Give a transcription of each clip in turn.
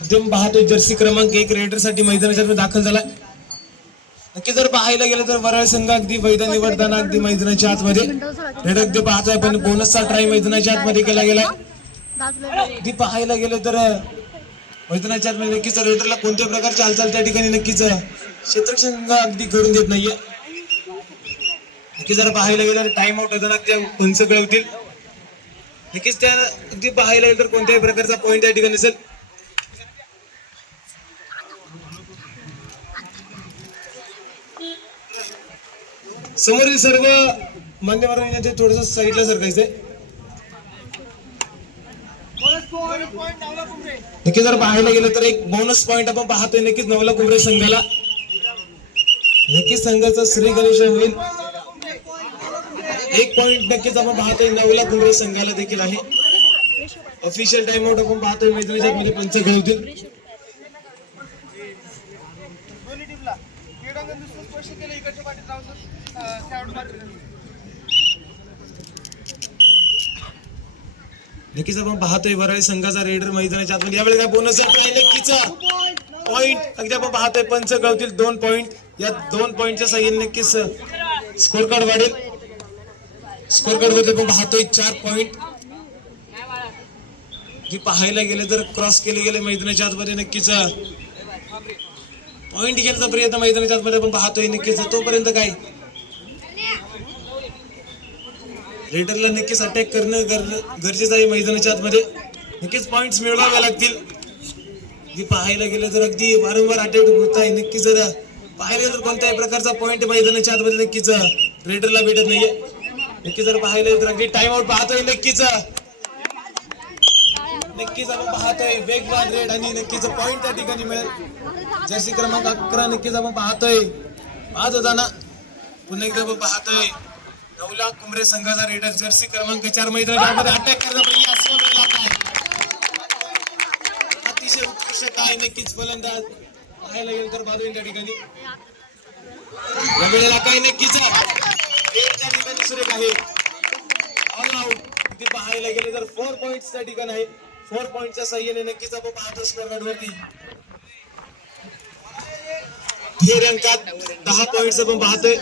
एकदम पाहतोय जर्सी क्रमांक 1 रेडर साठी मैदानाच्या आत दाखल झालाय। नक्की जर पाहायला गेलं तर वराळ संघ अगदी मैदान निवडताना अगदी मैदानाच्या आतमध्ये रेडर अगदी पाहतोय पण बोनसचा ट्राय मैदानाच्या आतमध्ये केला गेलाय। अगदी पाहायला गेलं तर मैदानाच्या आतमध्ये नक्कीच रेडरला कोणत्या प्रकारची हालचाल त्या ठिकाणी नक्कीच क्षेत्ररक्षण संघ अगदी करून देत नाहीये। नक्की जर पाहायला गेलं टाइम आउट होताना त्या पंच कळवतील। नक्कीच त्या अगदी पाहायला गेलं तर कोणत्याही प्रकारचा पॉईंट त्या ठिकाणी असेल। समोरील सर्व मान्यवरांना ते थोडस साईडला सरकायचंय। नक्की जर पाहायला गेलं तर एक बोनस पॉइंट आपण पाहतोय नक्कीच नवला कुंभरे संघाला। नक्कीच संघाचा श्री गणेश होईल। एक पॉइंट नक्कीच आपण पाहतोय नवला कुंभरे संघाला देखील आहे। ऑफिशियल टाइम आउट आपण पाहतोय मैदानाच्या मध्ये पंच घडवतील। नक्कीच आपण पाहतोय वराळी संघाचा रेडर मैदानाच्या आतमध्ये यावेळी काय बोनस आहे नक्कीच पॉइंट अगदी आपण पाहतोय पंच कळतील 2 पॉइंट। या 2 पॉइंटच्या साह्याने नक्कीच स्कोर कार्ड वाढेल। स्कोर कार्ड मध्ये आपण पाहतोय 4 पॉइंट जी पाहायला गेले तर क्रॉस केले गेले मैदानाच्या आतमध्ये नक्कीच पॉइंट घेण्याचा प्रयत्न मैदानाच्या आतमध्ये आपण पाहतोय। नक्कीच तोपर्यंत काय रेडरला नक्कीच अटॅक करणं गरजेचं आहे मैदानाच्या आतमध्ये। नक्कीच पॉइंट्स मिळवावे लागतील। जी पाहायला गेलं तर अगदी वारंवार अटॅक होत आहे। नक्कीच जर पाहिलं तर कोणत्याही प्रकारचा पॉइंट मैदानाच्या आतमध्ये नक्कीच रेडरला भेटत नाहीये। नक्कीच जर पाहिलं तर अगदी टाइम आउट पाहतोय नक्कीच आपण पाहतोय वेगवान रेड आणि नक्कीच पॉइंट त्या ठिकाणी मिळेल। जर्सी क्रमांक 11 नक्कीच आपण पाहतोय पाहत होताना पुन्हा एकदा आपण पाहतोय नवला कुंभरे संघाचा रेडर जर्सी क्रमांक 4 मैदानाच्या आतमध्ये अटॅक करण्याचा प्रयत्न अतिशय उत्कृष्ट आहे। नक्कीच फलंदाज पाहायला गेलं तर बाजू त्या ठिकाणी या वेळेला काय नक्कीच त्या ठिकाणी सुरेख आहे ऑल आउट। ते पाहायला गेले तर 4 पॉइंट्स त्या ठिकाणी आहे। 4 पॉइंटच्या साह्याने नक्कीच आपण पाहतो स्कोर कार्ड वरती हे अंकात 10 पॉइंट्स आपण पाहतोय।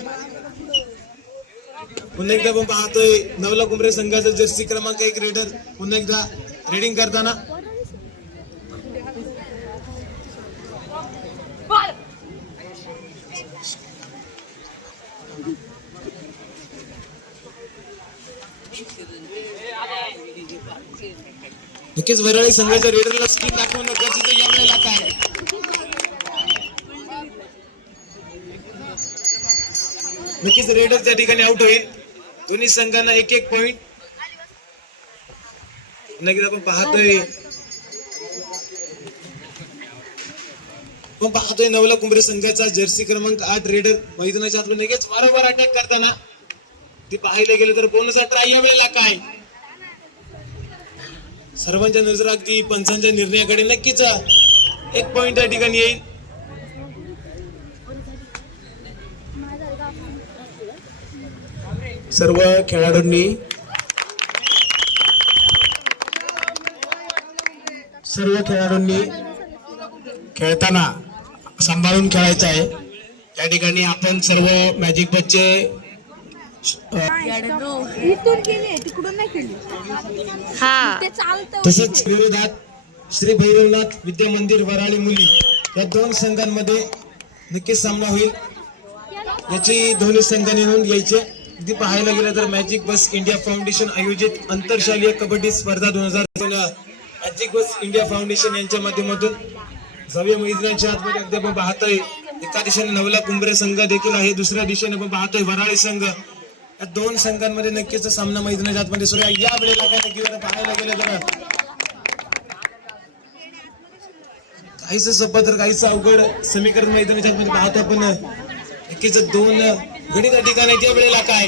पुन्हा एकदा आपण पाहतोय नवला कुंभरे संघाचा जर्सी क्रमांक 1 रेडर पुन्हा एकदा रेडिंग करताना नक्कीच वराळी संघाच्या रेडरला स्किल दाखवणं गरजेचं या वेळेला काय नक्कीच रेडर त्या ठिकाणी आउट होईल। दोन्ही संघांना 1-1 पॉइंट। नक्कीच आपण पाहतोय नवला कुंभरे संघाचा जर्सी क्रमांक 8 रेडर मैदानाच्या आतमध्ये नक्कीच वारंवार अटॅक करताना ते पाहायला गेलं तर बोनसचा ट्राय या वेळेला काय सर्वांच्या नजर अगदी पंचांच्या निर्णयाकडे नक्कीच 1 पॉइंट त्या ठिकाणी येईल। सर्व खेळाडूंनी खेळताना सांभाळून खेळायचं आहे। या ठिकाणी आपण सर्व मॅजिक बच्चे तसंच विरोधात श्री भैरवनाथ विद्या मंदिर वराळी मुली या 2 संघांमध्ये नक्कीच सामना होईल। याची दोन्ही संघांनी नोंद घ्यायची। अगदी पाहायला गेलं तर मॅजिक बस इंडिया फाउंडेशन आयोजित आंतरशालेय कबड्डी स्पर्धा 2014 मॅजिक बस इंडिया फाउंडेशन यांच्या माध्यमातून जाऊया मैदानाच्या आतमध्ये अगदी आपण पाहतोय एका दिशेने नवला कुंभरे संघ देखील आहे, दुसऱ्या दिशेने आपण पाहतोय वराळी संघ। या 2 संघांमध्ये नक्कीच सामना मैदानाच्या आतमध्ये सुरू आहे। या वेळेला काय नक्की पाहायला गेलं तर काहीच सोपं तर काहीच अवघड समीकरण मैदानाच्या आतमध्ये पाहतो आपण। नक्कीच 2 गडी त्या ठिकाणी त्या वेळेला काय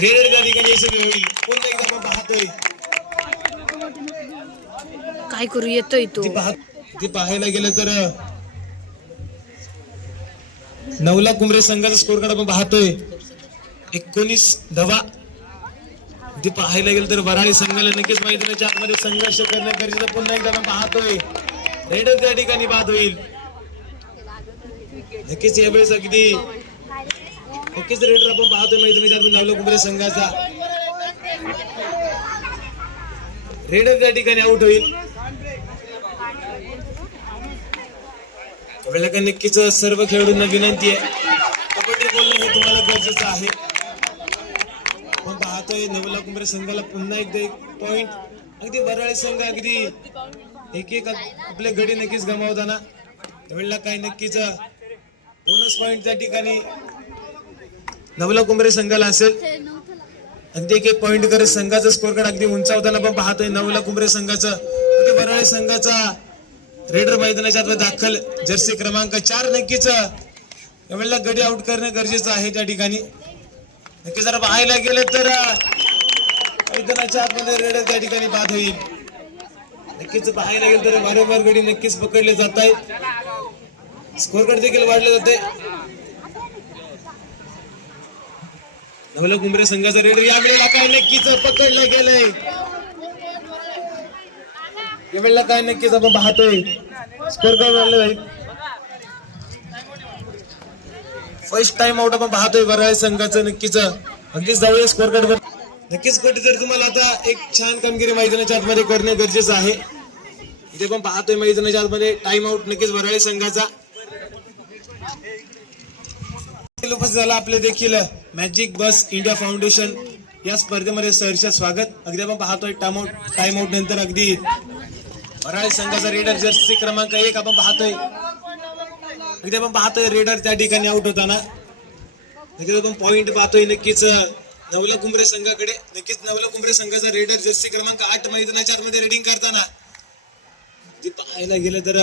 रेड त्या ठिकाणी होईल। पुन्हा एकदा आपण पाहतोय काय करू येतोय तो ते पाहायला गेलं तर नवला कुंभरे संघाचा स्कोर कार्ड आपण पाहतोय 19 धावा। ते पाहायला गेलं तर वराळी संघाला नक्कीच मैदानाच्या आतमध्ये संघर्ष करणं गरजेचं पुन्हा एकदा आपण पाहतोय रेडर त्या ठिकाणी बाद होईल. नक्कीच यावेळेस अगदी नक्कीच रेडर आपण पाहतोय मैदानाच्या आतमध्ये नवला कुंभरे संघाचा रेडर त्या ठिकाणी आउट होईल. वेळेला का नक्कीच सर्व खेळाडूंना विनंती आहे कबड्डी बोलणं हे तुम्हाला गरजेचं आहे. आपण पाहतोय नवला कुंभरे संघाला पुन्हा एकदा एक पॉइंट अगदी वराळी संघ अगदी एक आपले गडी नक्कीच गमावताना त्यावेळेला काही नक्कीच बोनस पॉइंट त्या ठिकाणी नवला कुंभरे संघाला असेल. अगदी एक पॉइंट करत संघाचा स्कोर कार्ड अगदी उंचावताना आपण पाहतोय नवला कुंभरे संघाचं वराळी संघाचा रेडर मैदानाच्या आत दाखल जर्सी क्रमांक 4 नक्कीच यावेळेला गडी आउट करणं गरजेचं आहे. त्या ठिकाणी नक्की जर पाहायला गेलं तर मैदानाच्या आतमध्ये रेडर त्या ठिकाणी बाद होईल. नक्कीच पाहायला गेलं तर वारंवार गडी नक्कीच पकडले जात आहेत. स्कोर कार्ड देखील वाढले जाते. नवला कुंभरे संघाचा रेडर यावेळेला काय नक्कीच पकडलं गेलंय. यावेळेला काय नक्कीच आपण पाहतोय स्कोर कार्ड वाढलं जाईल. फर्स्ट टाइम आउट आपण पाहतोय वराळी संघाचं नक्कीच अगदीच जाऊया स्कोर कार्ड वर. नक्कीच कुठे जर तुम्हाला आता एक छान कामगिरी मैदानाच्या आतमध्ये करणे गरजेचं आहे. इथे पण पाहतोय मैदानाच्या आतमध्ये टाइम आउट नक्कीच वराळी संघाचा उपस्थित झाला. आपले देखील मॅजिक बस इंडिया फाउंडेशन या स्पर्धेमध्ये सहर्ष स्वागत. अगदी आपण पाहतोय टाइम आउट नंतर अगदी वराळी संघाचा रेडर जर्सी क्रमांक 1 आपण पाहतोय. अगदी आपण पाहतोय रेडर त्या ठिकाणी आउट होताना नक्कीच आपण पॉइंट पाहतोय नक्कीच नवला कुंभरे संघाकडे. नक्कीच नवला कुंभरे संघाचा रेडर जर्सी क्रमांक 8 मैदानाच्या आतमध्ये रेडिंग करताना ते पाहायला गेलं तर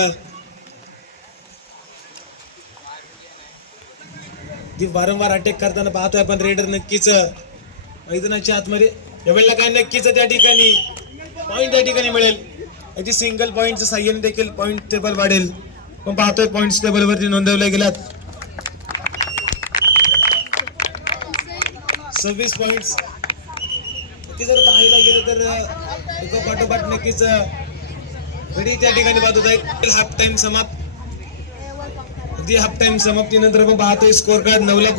ती वारंवार अटॅक करताना पाहतोय आपण रेडर नक्कीच मैदानाच्या आतमध्ये. यावेळेला काय नक्कीच त्या ठिकाणी पॉइंट त्या ठिकाणी मिळेल. अगदी सिंगल पॉइंटच्या साह्याने देखील पॉइंट टेबल वाढेल. पण पाहतोय पॉइंट टेबल वरती नोंदवल्या गेल्यात 26 पॉइंट्स. जर पाहायला गेलं तर एका पाठोपाठ नक्कीच गडी त्या ठिकाणी बाद होत आहे. हाफ टाइम समाप्त. अगदी हाफ टाइम समाप्तीनंतर आपण पाहतोय स्कोर कार्ड नवला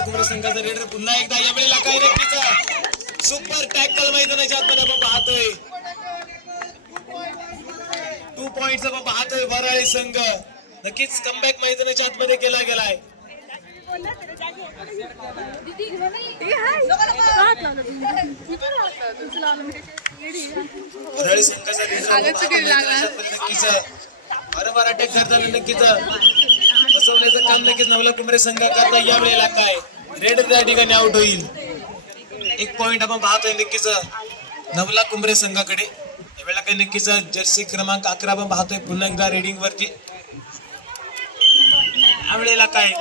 कुंभरे संघाचा रेडर पुन्हा एकदा यावेळेला काय नक्कीच सुपर टॅकल मैदानाच्या आतमध्ये आपण पाहतोय 2 पॉइंट्स आपण पाहतोय. वराळी संघ नक्कीच कमबॅक मैदानाच्या आतमध्ये केला गेलाय. वराळी संघाचा नक्कीच वारंवार अटॅक करताना नक्कीच बसवण्याचं काम नक्कीच नवला कुंभरे संघ करता. यावेळेला काय रेडर त्या ठिकाणी आउट होईल. 1 पॉइंट आपण पाहतोय नक्कीच नवला कुंभरे संघाकडे. यावेळेला काही नक्कीच जर्सी क्रमांक 11 आपण पाहतोय पुन्हा एकदा रेडिंग वरती. यावेळेला काय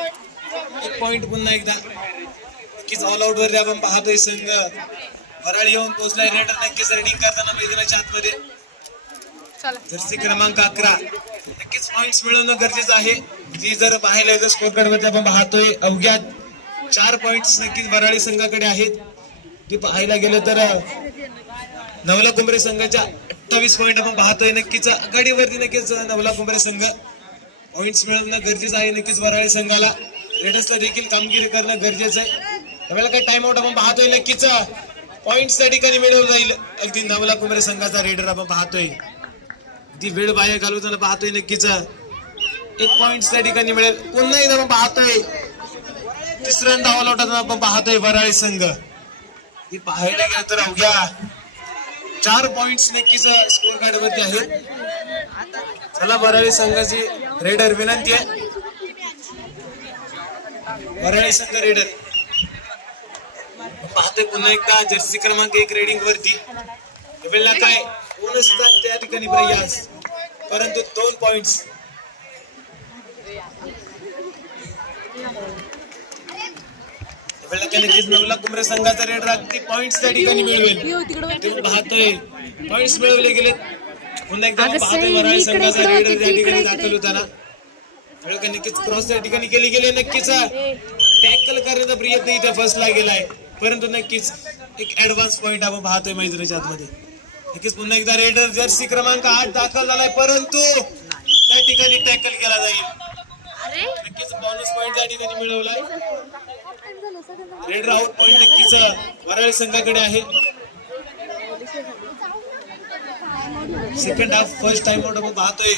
1 पॉइंट पुन्हा एकदा नक्कीच ऑल आउट वरती आपण पाहतोय संघ वराळी येऊन पोहोचलाय. रेडर नक्कीच रेडिंग करताना मैदानाच्या आतमध्ये जर्सी क्रमांक 11 नक्कीच पॉइंट्स मिळवणं गरजेचं आहे. जी जर पाहायला तर स्कोर कार्ड वरती आपण पाहतोय अवघ्या 4 पॉइंट्स नक्कीच वराळी संघाकडे आहेत. ती पाहायला गेलं तर नवला कुंभरे संघाच्या 28 पॉइंट आपण पाहतोय. नक्कीच आघाडीवरती नक्कीच नवला कुंभरे संघ पॉइंट्स मिळवणं गरजेचं आहे. नक्कीच वराळी संघाला रेडर्सला देखील कामगिरी करणं गरजेचं आहे. त्यावेळेला काही टाइम आउट आपण पाहतोय नक्कीच पॉइंट्स त्या ठिकाणी मिळवलं जाईल. अगदी नवला कुंभरे संघाचा रेडर आपण पाहतोय ती वेळ बाहेर घालवताना पाहतोय नक्कीच 1 पॉइंट त्या ठिकाणी मिळेल. पुन्हा एकदा आपण पाहतोय तिसऱ्यांदा ऑल आउट आपण पाहतोय वराळी संघ. ती पाहायला गेलं तर अवघ्या 4 पॉइंट्स नक्कीच स्कोर कार्ड वरती आहेत. चला वराळी संघाची रेडर विनंती आहे. वराळी संघ रेडर पाहतोय पुन्हा एकदा जर्सी क्रमांक 1 रेडिंग वरती. वेळेला काय बोनस त्या ठिकाणी प्रयास परंतु 2 पॉइंट्स. नक्कीच नवला कुंभरे संघाचा रेडर अगदी पॉइंट्स त्या ठिकाणी मिळवेल. पाहतोय पॉइंट्स मिळवले गेले. पुन्हा एकदा पाहतोय वराळी संघाचा रेडर त्या ठिकाणी दाखल होताना नक्कीच क्रॉस त्या ठिकाणी केली गेली. नक्कीच टॅकल करण्याचा प्रयत्न इथे फसला गेलाय. परंतु नक्कीच एक ऍडव्हान्स पॉइंट आपण पाहतोय मैदानाच्या आतमध्ये. नक्कीच पुन्हा एकदा रेडर जर्सी क्रमांक 8 दाखल झालाय, परंतु त्या ठिकाणी टॅकल केला जाईल. नक्कीच बोनस पॉइंट त्या ठिकाणी मिळवलाय. रेडर आउट पॉइंट नक्कीच वराळी संघाकडे आहे. Second half first time out आपण पाहतोय.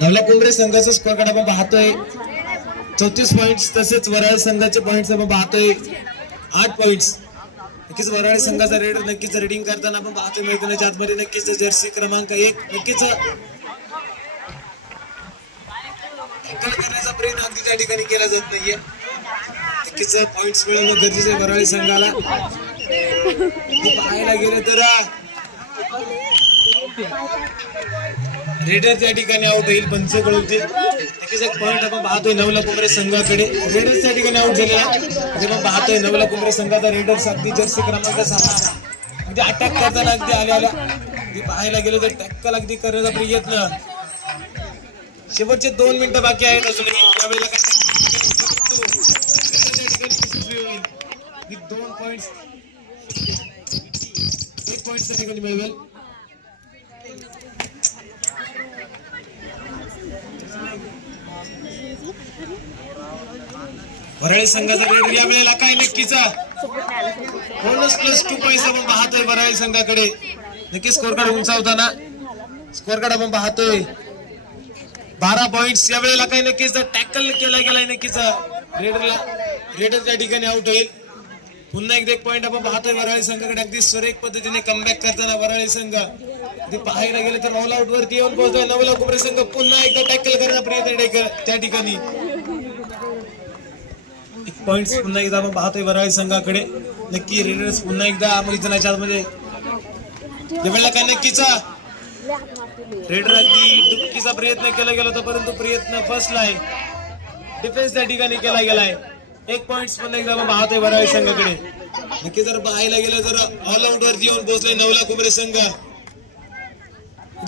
नवला कुंभरे संघाचा स्कोअर कार्ड आपण पाहतोय 34 पॉइंट्स, तसेच वराळी संघाचे पॉइंट्स आपण पाहतोय 8 पॉइंट्स. नक्कीच वराळी संघाचा रेडर नक्कीच रेडिंग करताना आपण पाहतोय मैदानाच्या आतमध्ये. नक्कीच जर्सी क्रमांक 1 नक्कीच टॅकल करण्याचा प्रयत्न अगदी त्या ठिकाणी केला जात नाहीये. नक्कीच पॉइंट्स मिळवणं गरजेचं आहे वराळी संघाला. पाहायला गेलं तर रेडर त्या ठिकाणी आउट होईल पंच कळवतील. नक्कीच एक पॉइंट आपण पाहतोय नवला कुंभरे संघाकडे. रेडर्स त्या ठिकाणी आउट झालेला जेव्हा पाहतोय नवला कुंभरे संघाचा रेडर्स अगदी जर्सी क्रमांक 6 म्हणजे अटॅक करताना अगदी आलेला. पाहायला गेलं तर टॅकल अगदी करण्याचा प्रयत्न. शेवटचे 2 मिनिटं बाकी आहेत अजूनही. त्यावेळेला काय 2 पॉइंट्स 1 पॉइंट त्या ठिकाणी मिळवेल. वराळी संघाचा रेडर या वेळेला काय नक्कीच बोनस प्लस 2 पॉइंट्स आपण पाहतोय वराळी संघाकडे. नक्की स्कोअर कार्ड उंचावताना स्कोअर कार्ड आपण पाहतोय 12 पॉइंट्स. या वेळेला काय नक्कीच टॅकल केला गेलाय. नक्कीच रेडर त्या ठिकाणी आउट होईल. पुन्हा एकदा 1 पॉइंट आपण पाहतोय वराळी संघाकडे. अगदी सुरेख पद्धतीने कमबॅक करताना वराळी संघ पाहायला गेलं तर ऑल आउट वरती येऊन पोहोचतोय. नवला कुंभरे संघ पुन्हा एकदा टॅकल करण्याचा प्रयत्न त्या ठिकाणी. 1 पॉइंट पुन्हा एकदा आपण पाहतोय वराळी संघाकडे. नक्की रेडर्स पुन्हा एकदा मैदानाच्या आतमध्ये. यावेळेला काय नक्कीच रेडर अगदी डुबकीचा प्रयत्न केला गेला होता, परंतु प्रयत्न फसलाय. डिफेन्स त्या ठिकाणी केला गेलाय. 1 पॉइंट पुन्हा एकदा आपण पाहतोय वराळी संघाकडे. नक्की जर पाहायला गेलं तर ऑल आउट वरती येऊन पोहोचले नवला कुंभरे संघ.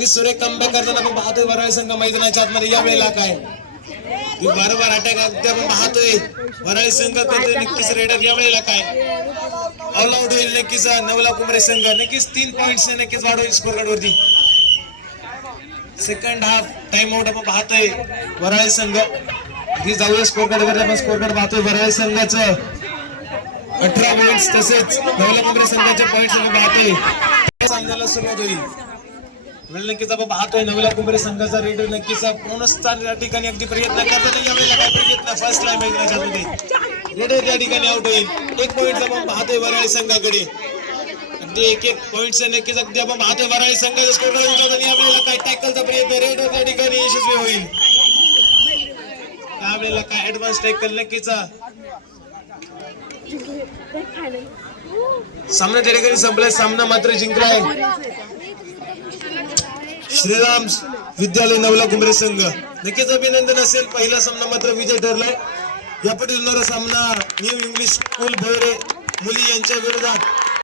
सुरेख कमबॅक करताना आपण पाहतोय वराळी संघ मैदानाच्या आतमध्ये. या वेळेला काय वारंवार अटॅक आपण पाहतोय वराळी संघ करतोय. नक्कीच रेडर या वेळेला काय ऑल आउट होईल. नक्कीच नवला कुंभरे संघ नक्कीच 3 पॉइंट्स नक्कीच वाढ स्कोर कार्ड वरती. सेकंड हाफ टाइम आउट आपण पाहतोय वराळी संघ. जाऊया स्कोर कार्ड वर. आपण स्कोर कार्ड पाहतोय वराळी संघाचं 18 पॉइंट्स, तसेच नवला कुंभरे संघाचे पॉइंट्स आपण पाहतोय. सामन्याला सुरुवात होईल. नक्कीच आपण पाहतोय नवला कुंभरे संघाचा रेडर नक्कीच पूर्णस्थान या ठिकाणी अगदी प्रयत्न करताना यावेळेला काय प्रयत्न फसलाय मैदानाच्या मध्ये. रेडर या ठिकाणी आउट होईल. 1 पॉइंट आपण पाहतोय वराळी संघाकडे. अगदी 1 पॉइंट नक्कीच अगदी आपण पाहतोय वराळी संघाचा स्कोर कार्ड. यावेळेला काय टॅकलचा प्रयत्न रेडर त्या ठिकाणी यशस्वी होईल. त्यावेळेला काय ऍडव्हान्स टॅकल नक्कीच सामना त्या ठिकाणी संपलाय. सामना मात्र जिंकलाय श्रीराम विद्यालय नवला कुंभरे संघ. नक्कीच अभिनंदन असेल. पहिला सामना मात्र विजय ठरलाय. यापुढे होणारा सामना न्यू इंग्लिश स्कूल भैरे मुली यांच्या विरोधात